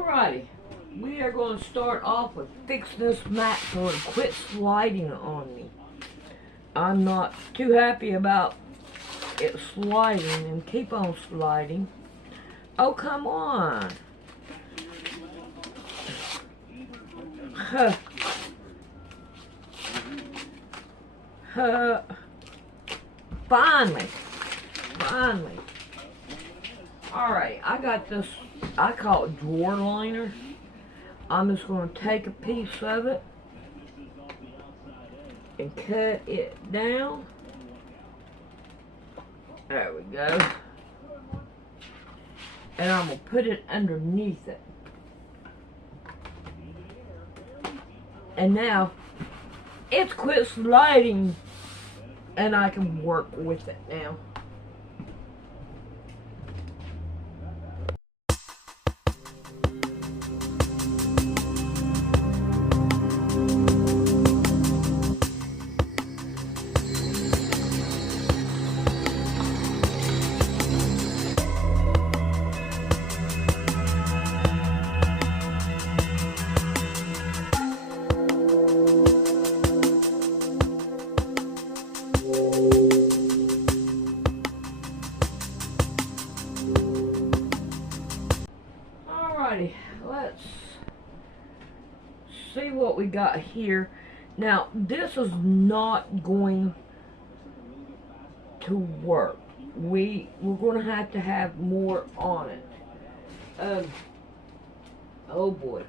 Alrighty, we are going to start off with fixing this mat so it quit sliding on me. I'm not too happy about it sliding and keep on sliding. Oh, come on. Huh. Huh. Finally. Alright, I got this, I call it drawer liner. I'm just going to take a piece of it and cut it down. There we go. And I'm going to put it underneath it. And now, it's quit sliding and I can work with it now. Let's see what we got here. Now, this is not going to work. We're going to have more on it. Oh boy.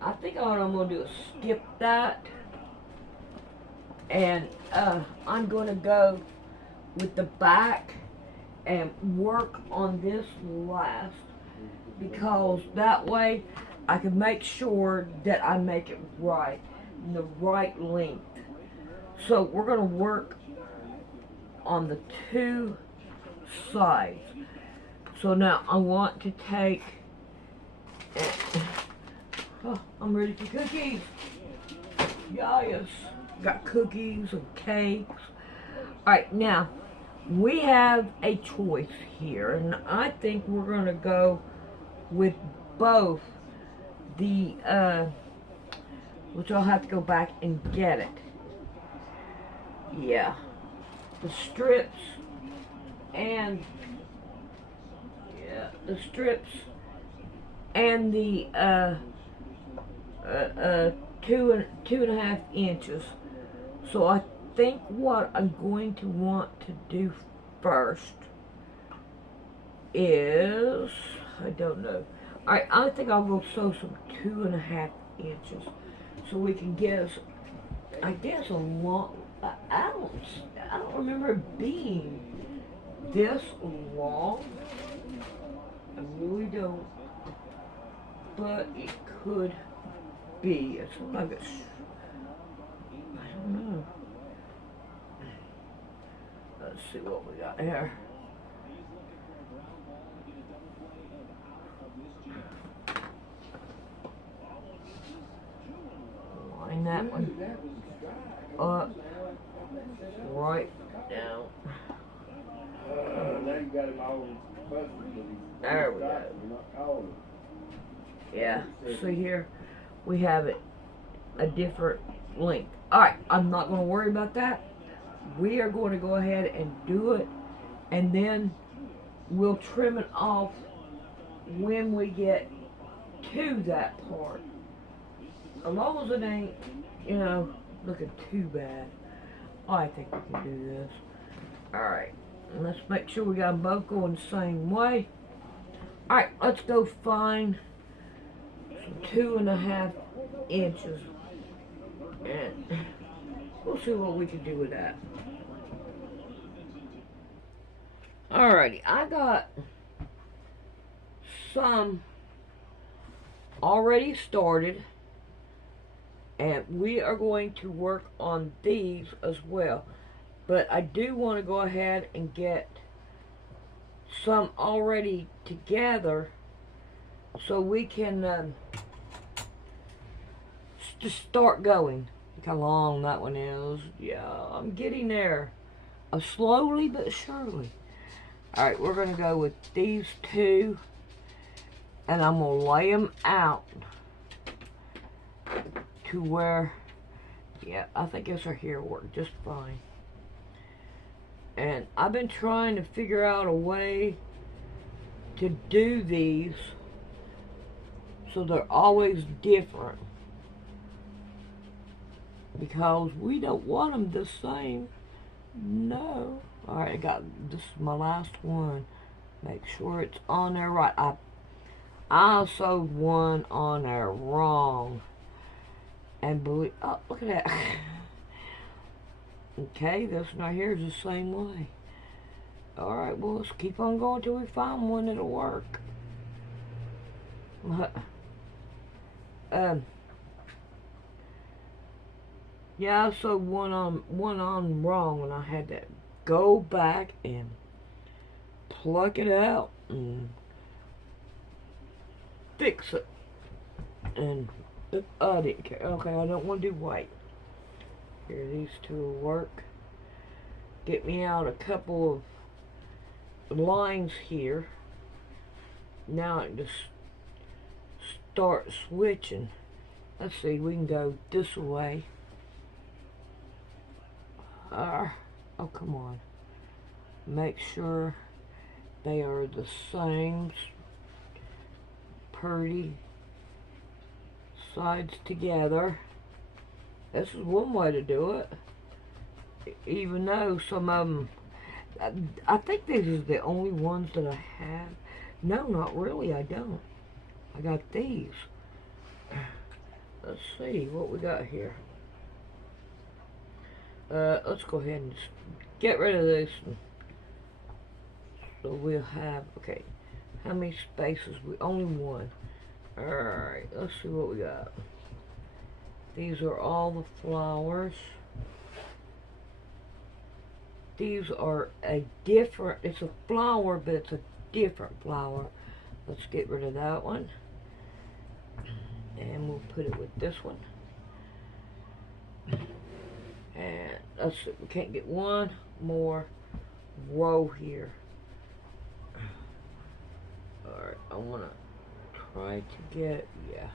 I think what I'm going to do is skip that. And I'm going to go with the back and work on this last. Because that way I can make sure that I make it right, the right length. So we're going to work on the two sides. So now I want to take, oh, I'm ready for cookies. Yes, got cookies and cakes. Alright, now we have a choice here, and I think we're going to go with both the, which I'll have to go back and get it. Yeah. The strips and, yeah, the strips and the, 2.5 inches. So I think what I'm going to want to do first is, I don't know. Alright, I think I'll go sew some 2.5 inches so we can get us, I guess, a long, I don't remember it being this long. I really don't. But it could be. It's like it's, I don't know. Let's see what we got here. Line that one up, right down. There we go. Yeah, see here, we have it a different length. Alright, I'm not going to worry about that. We are going to go ahead and do it, and then we'll trim it off when we get to that part. As long as it ain't, you know, looking too bad. I think we can do this. Alright, let's make sure we got them both going the same way. Alright, let's go find some 2.5 inches. And we'll see what we can do with that. Alrighty, I got some already started, and we are going to work on these as well. But I do want to go ahead and get some already together so we can just start going. Look how long that one is. Yeah, I'm getting there. Slowly but surely. Alright, we're going to go with these two. And I'm going to lay them out to where, yeah, I think this right here worked just fine. And I've been trying to figure out a way to do these so they're always different, because we don't want them the same. No. Alright, I got, this is my last one. Make sure it's on there right. I sewed one on there wrong. And believe, oh, look at that. Okay, this one right here is the same way. Alright, well, let's keep on going till we find one that'll work. Yeah, I sewed one on wrong, and I had to go back and pluck it out and fix it. And I didn't care. Okay, I don't want to do white. Here, these two will work. Get me out a couple of lines here. Now I can just start switching. Let's see, we can go this way. Oh, come on. Make sure they are the same pretty sides together. This is one way to do it. Even though some of them, I think these are the only ones that I have. No, not really, I don't. I got these. Let's see what we got here. Let's go ahead and just get rid of this. So we'll have, okay, how many spaces? We only one. Alright, let's see what we got. These are all the flowers. These are a different, it's a flower, but it's a different flower. Let's get rid of that one. And we'll put it with this one. And let's see, we can't get one more row here. Alright, I want to try to get, yeah.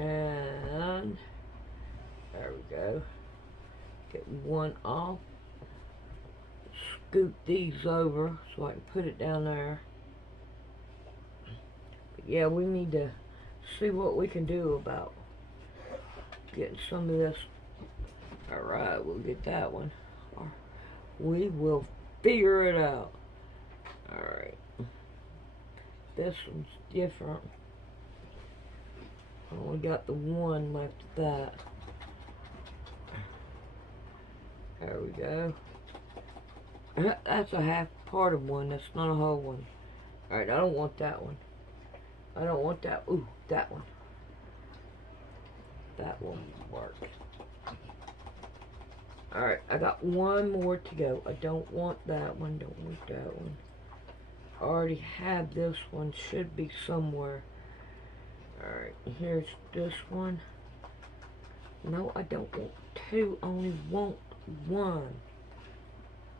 And there we go. Get one off. Scoop these over so I can put it down there. But yeah, we need to see what we can do about getting some of this. Alright, we'll get that one. We will figure it out. Alright. This one's different. I only got the one left of that. There we go. That's a half part of one. That's not a whole one. Alright, I don't want that one. I don't want that. Ooh, that one. That one worked. Alright, I got one more to go. I don't want that one. Don't want that one. I already have this one. Should be somewhere. Alright, here's this one. No, I don't want two. I only want one.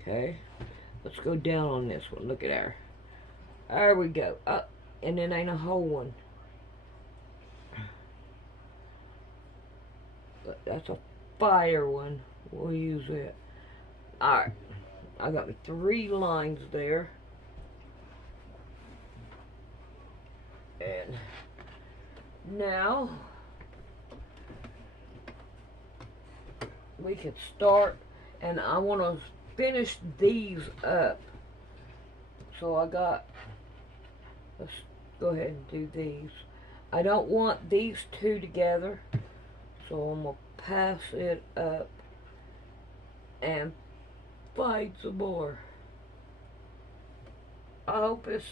Okay. Let's go down on this one. Look at there. There we go. Up. And it ain't a whole one. But that's a fire one. We'll use it. Alright. I got 3 lines there. And now we can start, and I want to finish these up. So I got, let's go ahead and do these. I don't want these two together, so I'm going to pass it up and find some more. I hope this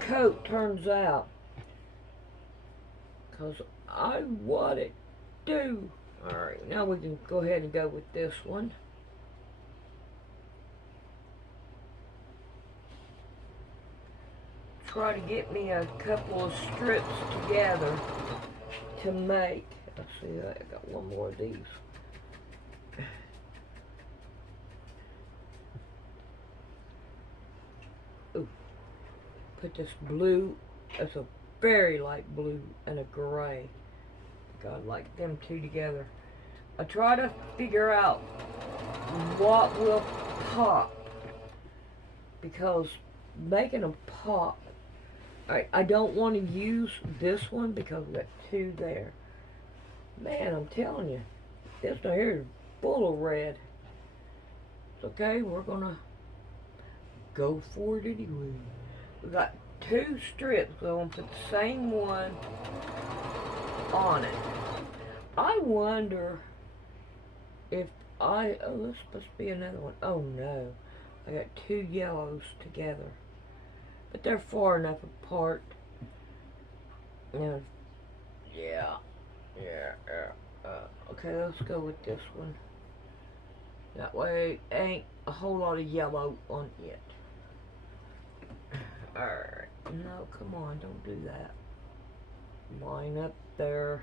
coat turns out, because I want it to. Alright, now we can go ahead and go with this one. Try to get me a couple of strips together to make. Let's see, I got one more of these. put this blue, it's a very light blue, and a gray. God, like them two together. I try to figure out what will pop, because making them pop, I don't want to use this one because we got two there. Man, I'm telling you, this one here is full of red. It's okay, we're gonna go for it anyway. We got two strips, so I'm gonna put the same one on it. I wonder if oh, this supposed to be another one. Oh no, I got two yellows together, but they're far enough apart. Yeah. Okay, let's go with this one. That way, ain't a whole lot of yellow on it. Alright, no, come on, don't do that. Line up there.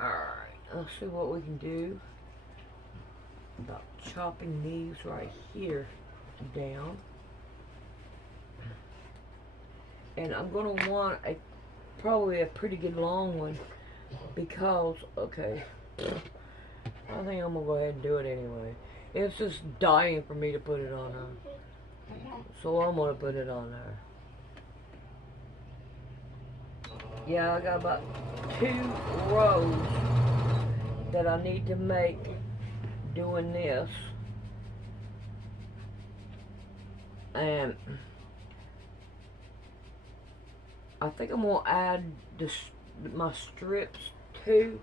Alright, let's see what we can do about chopping these right here down. And I'm going to want probably a pretty good long one, because, okay, I think I'm going to go ahead and do it anyway. It's just dying for me to put it on there. So I'm going to put it on there. Yeah, I got about 2 rows that I need to make doing this. And I think I'm going to add my strips too.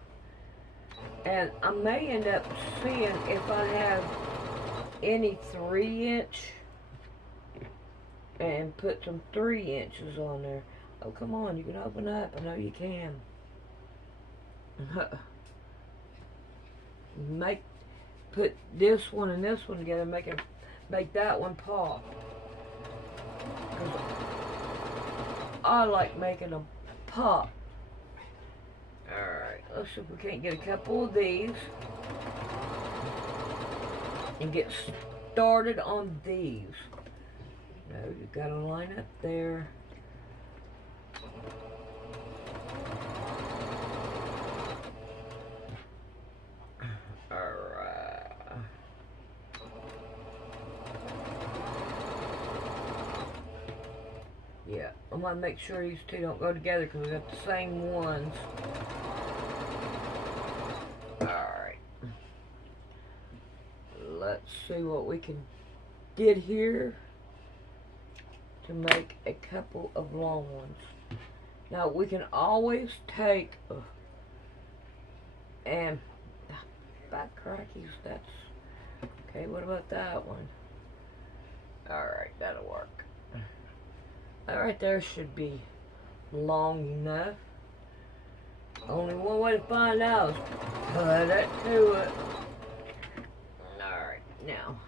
And I may end up seeing if I have any 3-inch and put some 3 inches on there. Oh, come on, you can open up. I know you can. Put this one and this one together, make that one pop. I like making them pop. Alright, let's see if we can't get a couple of these and get started on these. No, you gotta line up there. Alright. Yeah, I'm gonna make sure these two don't go together because we got the same ones. Alright. Let's see what we can get here to make a couple of long ones. Now we can always take and back crackies, that's okay. What about that one? Alright, that'll work. Alright, there should be long enough. Only one way to find out is put it to it. Alright, now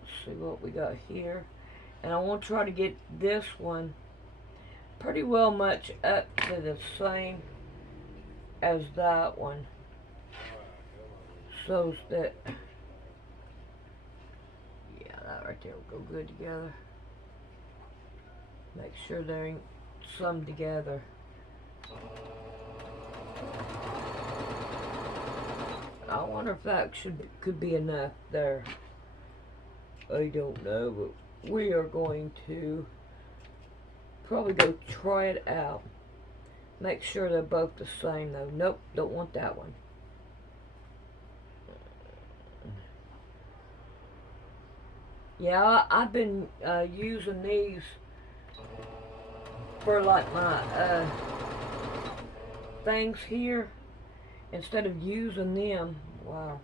let's see what we got here. And I want to try to get this one pretty well much up to the same as that one, so that, yeah, that right there will go good together. Make sure there ain't some together. I wonder if that could be enough there. I don't know, but we are going to probably go try it out. Make sure they're both the same though. Nope, don't want that one. Yeah, I've been using these for like my things here. Instead of using them, wow.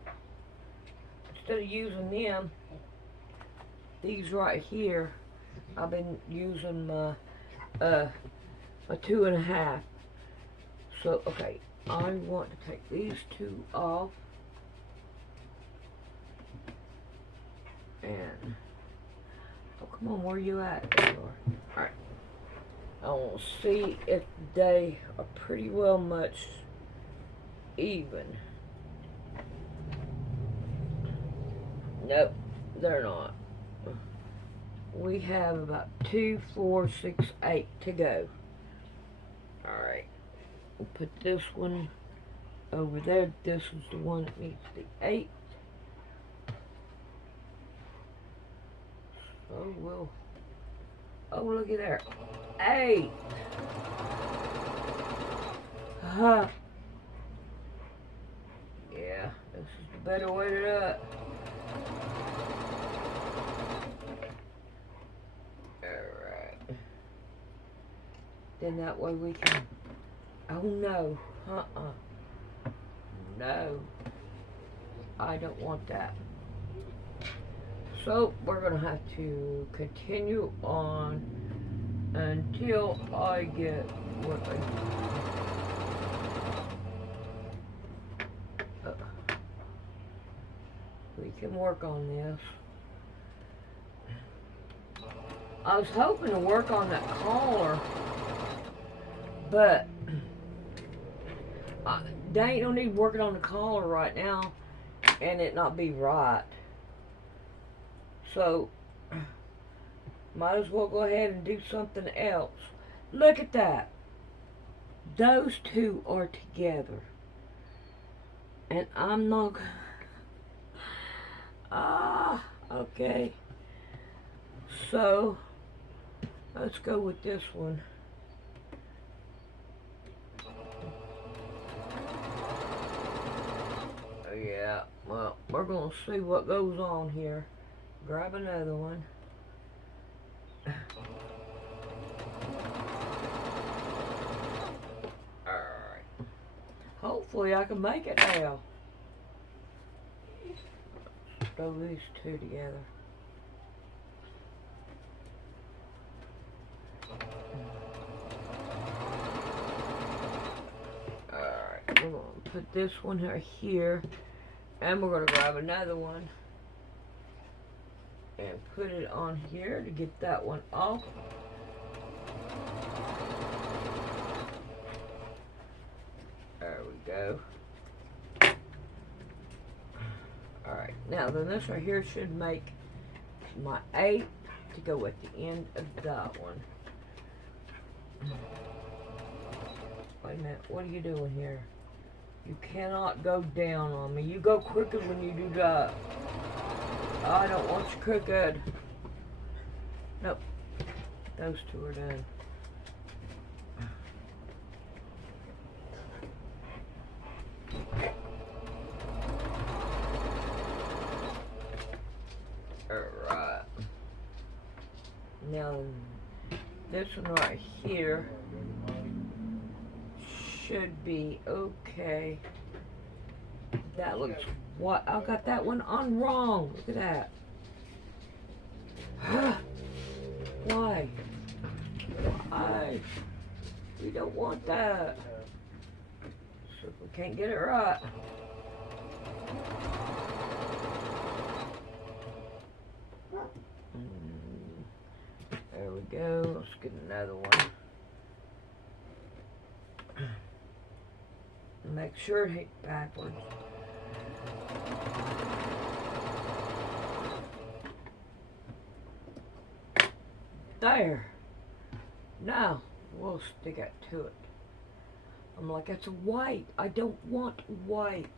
Instead of using them, these right here, I've been using my a 2.5. So okay, I want to take these two off, and oh come on, where are you at? There you are. Alright, I want to see if they are pretty well much even. Nope, they're not. We have about 2, 4, 6, 8 to go. Alright. We'll put this one over there. This is the one that needs the 8. So we'll... Oh, look at there. 8! Huh. Yeah, this is the better way to do it. Alright. Then that way we can... Oh no. No. I don't want that. So we're going to have to continue on until I get what I need. We can work on this. I was hoping to work on that collar, but they ain't no need working on the collar right now and it not be right. So, might as well go ahead and do something else. Look at that. Those two are together. And I'm not... okay. So, let's go with this one. Yeah, well, we're going to see what goes on here. Grab another one. Alright. Hopefully I can make it now. Throw these two together. Alright, we're going to put this one right here. And we're going to grab another one. And put it on here to get that one off. There we go. Alright, now then this right here should make my 8 to go at the end of that one. Wait a minute, what are you doing here? You cannot go down on me. You go crooked when you do that. I don't want you crooked. Nope. Those two are done. Alright. Now, this one right here should be okay. That looks... What? I got that one on wrong. Look at that. Why? Why? We don't want that. So we can't get it right. There we go. Let's get another one. Make sure it hits backwards. There. Now, we'll stick it to it. I'm like, it's white. I don't want white.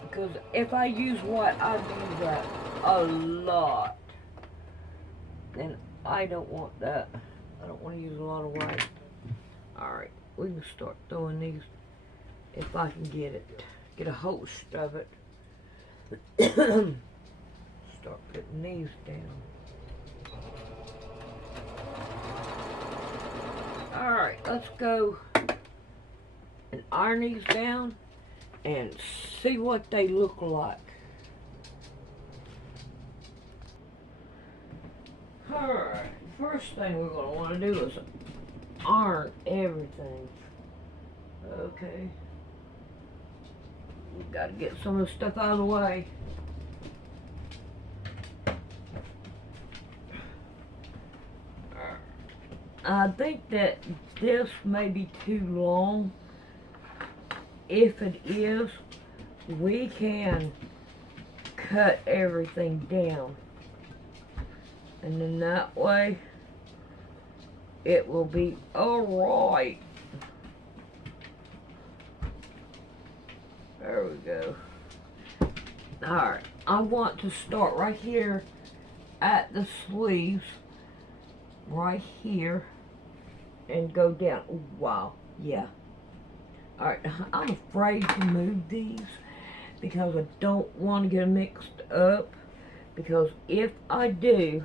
Because if I use white, I do that a lot. And I don't want that. I don't want to use a lot of white. Alright, we can start throwing these if I can get it. Get a host of it. Start putting these down. Alright, let's go and iron these down and see what they look like. Alright, first thing we're going to want to do is iron everything. Okay. We've got to get some of the stuff out of the way. I think that this may be too long. If it is, we can cut everything down. And then that way, it will be alright. There we go. Alright, I want to start right here at the sleeves, right here, and go down. Oh, wow, yeah. Alright, I'm afraid to move these because I don't want to get them mixed up, because if I do,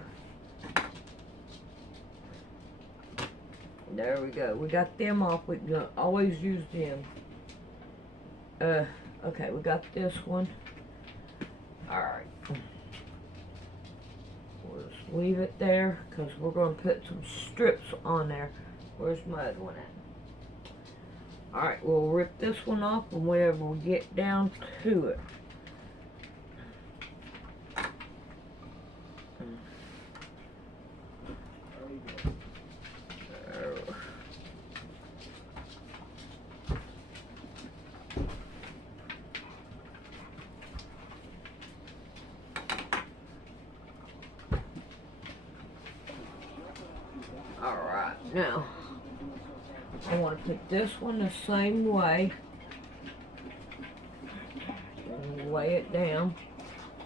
there we go, we got them off. We can always use them. Okay, we got this one. Alright. We'll just leave it there because we're going to put some strips on there. Where's my other one at? Alright, we'll rip this one off and whenever we get down to it. Alright, now I want to put this one the same way and lay it down.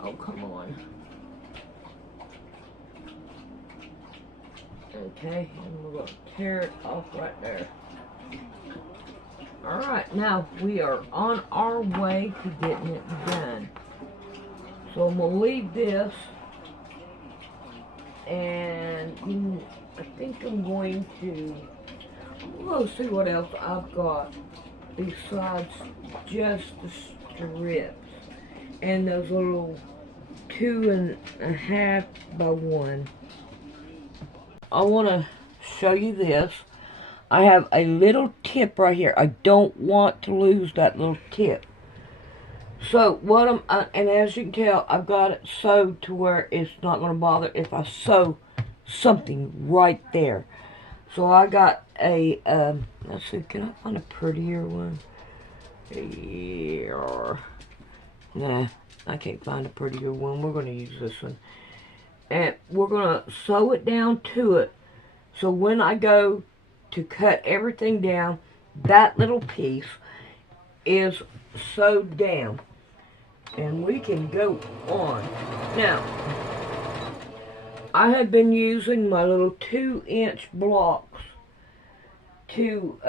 Oh, come on. Okay, and we're going to tear it off right there. Alright, now we are on our way to getting it done. So I'm going to leave this, and I think I'm going to see what else I've got besides just the strips and those little 2.5 by 1. I want to show you this. I have a little tip right here. I don't want to lose that little tip. So what and as you can tell, I've got it sewed to where it's not going to bother if I sew something right there. So I got a, let's see, can I find a prettier one? Here. Nah, I can't find a prettier one. We're going to use this one. And we're going to sew it down to it. So when I go to cut everything down, that little piece is sewed down. And we can go on. Now, I have been using my little 2-inch blocks to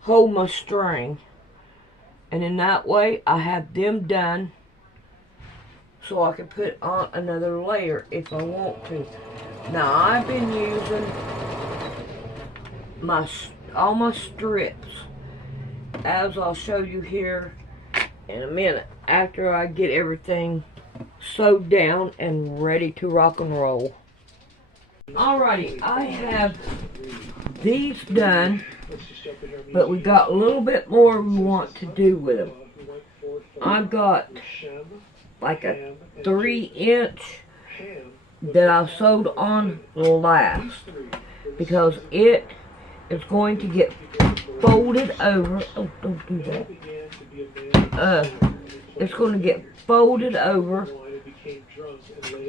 hold my string. And in that way, I have them done so I can put on another layer if I want to. Now, I've been using all my strips, as I'll show you here in a minute, after I get everything sewed down and ready to rock and roll. Alrighty, I have these done, but we got a little bit more we want to do with them. I've got like a 3-inch that I sewed on last because it is going to get folded over. Oh, don't do that. It's going to get folded over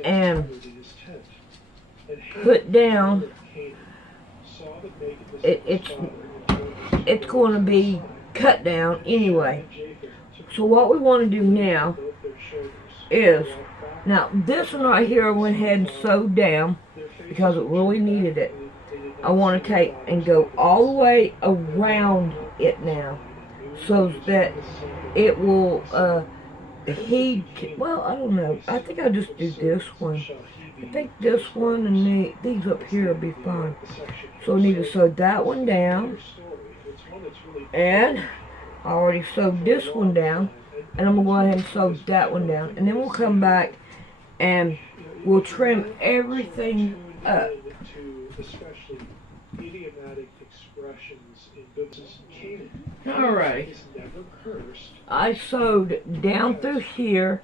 and put down. It's going to be cut down anyway. So what we want to do now is, now this one right here I went ahead and sewed down because it really needed it. I want to take and go all the way around it now so that it will heed, well, I don't know, I think I'll just do this one. I think this one and these up here will be fine. So I need to sew that one down, and I already sewed this one down, and I'm going to go ahead and sew that one down, and then we'll come back and we'll trim everything up. Alright, I sewed down through here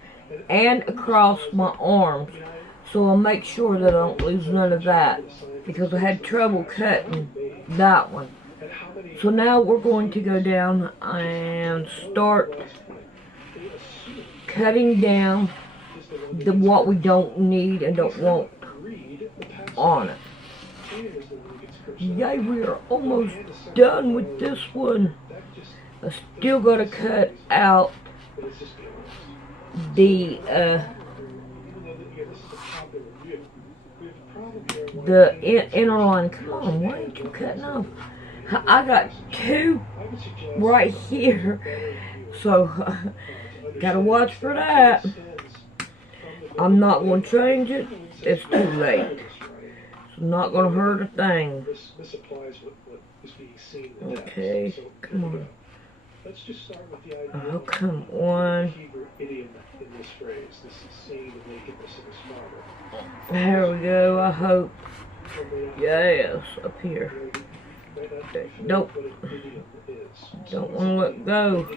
and across my arms, so I'll make sure that I don't lose none of that, because I had trouble cutting that one. So now we're going to go down and start cutting down what we don't need and don't want on it. Yay, we are almost done with this one. I still got to cut out the inner line. Come on, why ain't you cutting off? I got two right here, so gotta watch for that. I'm not going to change it. It's too late. It's not going to hurt a thing. Okay, come on. Oh, come on. There we go, I hope. Yes, up here. Don't want to let go.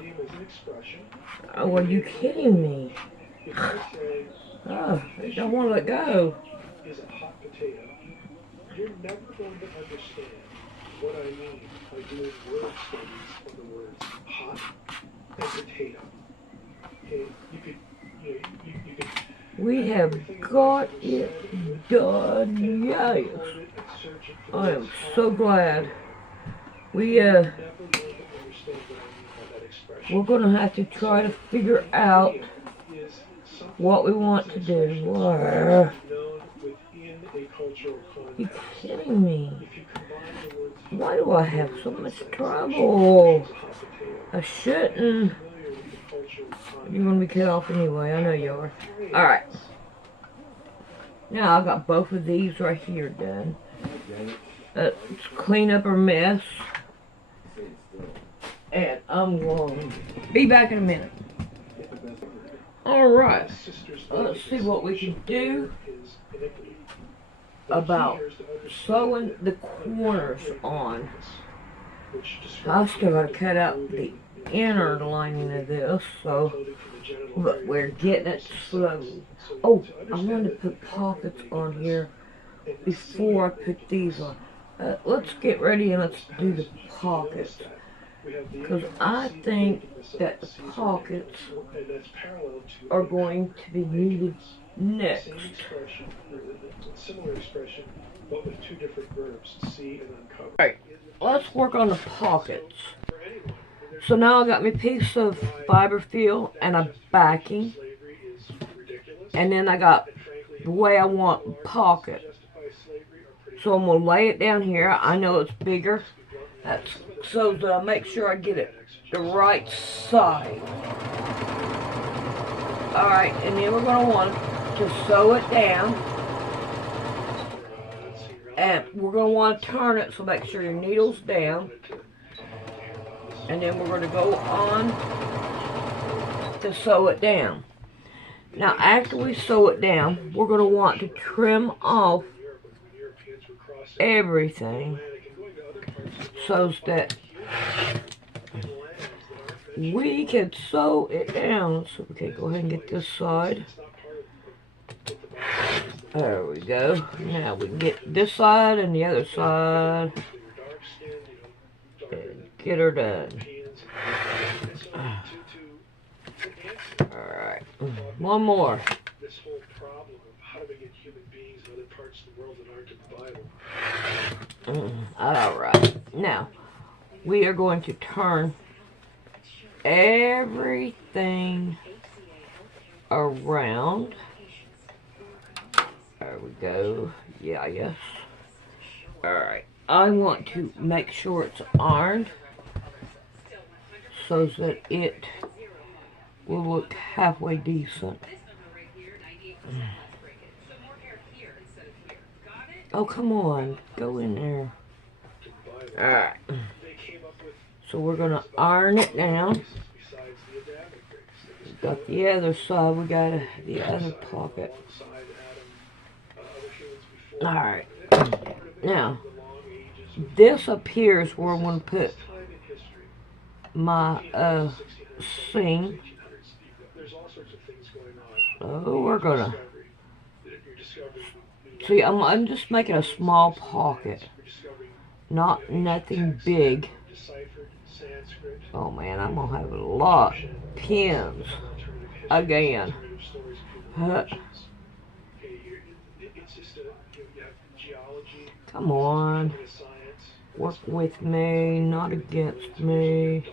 Oh, are you kidding me? Oh, I don't want to let go. You're never going to understand what I mean by doing word studies on the words hot and potato. Okay, we have got it done, yes. I am so glad. We're gonna have to try to figure out what we want to do. You kidding me? Why do I have so much trouble? I shouldn't. You're gonna be cut off anyway, I know you are. Alright. Now I've got both of these right here done. Let's clean up our mess. And I'm going to be back in a minute. Alright. Let's see what we can do about sewing the corners on. I still got to cut out the inner lining of this, but we're getting it slowly. Oh, I wanted to put pockets on here before I put these on. Let's get ready and let's do the pockets, because I think that the pockets are going to be needed next. Similar expression, but with two different verbs, see and uncover. Alright, let's work on the pockets. So now I got my piece of fiber fill and a backing. And then I got the way I want pocket. So I'm going to lay it down here. I know it's bigger. That's so that I make sure I get it the right side. Alright, and then we're going to want to sew it down. And we're going to want to turn it, so make sure your needle's down. And then we're going to go on to sew it down. Now after we sew it down, we're going to want to trim off everything so that we can sew it down. So, okay, go ahead and get this side. There we go. Now we can get this side and the other side. And get her done. Alright. One more. Alright. Now, we are going to turn everything around. There we go. Yeah, yes. Alright. I want to make sure it's ironed so that it will look halfway decent. Oh, come on. Go in there. Alright. So we're going to iron it down. Got the other side. We got the other pocket. Alright. Now, this up here is where I'm going to put my seam. So we're going to... See, I'm just making a small pocket. Nothing big. Oh man, I'm going to have a lot of pins. again. Come on. Work with me, not against me.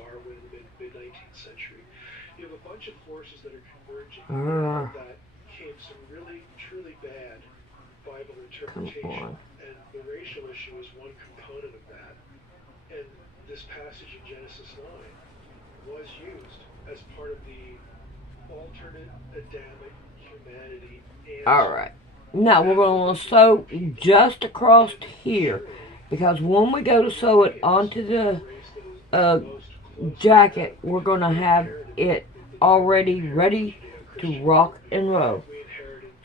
You have a bunch of forces that are converging that came some really, truly bad Bible interpretation, and the racial issue is one component of that. And this passage in Genesis 9 was used as part of the alternate Adamic humanity. Alright. Now we're going to sew just across here, because when we go to sew it onto the jacket, we're going to have it already ready to rock and roll.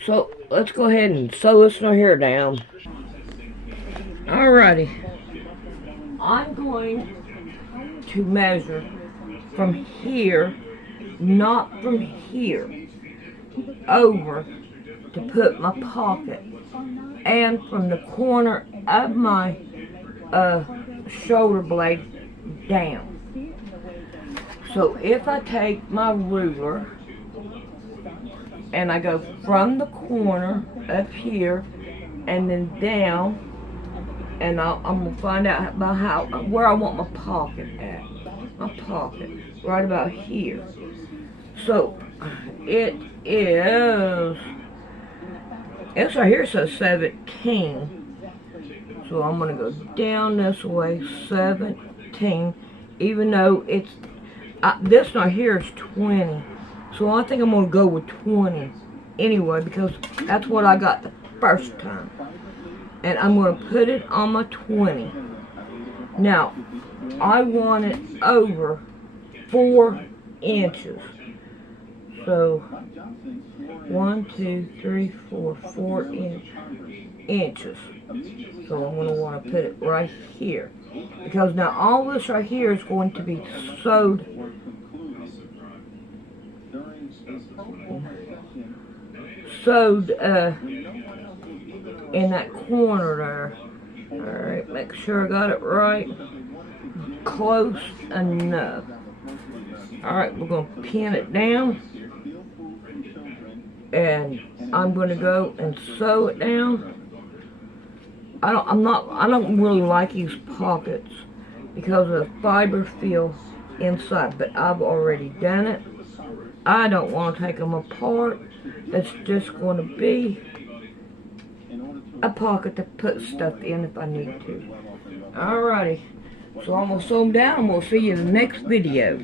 So let's go ahead and sew this hair down. Alrighty. I'm going to measure from here, not from here, over to put my pocket, and from the corner of my shoulder blade down. So if I take my ruler and I go from the corner up here and then down, and I'm gonna find out about where I want my pocket at. My pocket right about here. So it is. It's right here, says 17. So I'm gonna go down this way, 17. Even though it's this right here is 20. So I think I'm gonna go with 20 anyway, because that's what I got the first time. And I'm gonna put it on my 20. Now I want it over 4 inches. So 1, 2, 3, 4, 4 inches. So I'm going to want to put it right here, because now all this right here is going to be sewed in that corner there. Alright, make sure I got it right. Close enough. Alright, we're going to pin it down. And I'm going to go and sew it down. I don't really like these pockets because of the fiber feel inside, but I've already done it. I don't want to take them apart. It's just going to be a pocket to put stuff in if I need to. Alrighty, so I'm going to sew them down and we'll see you in the next video.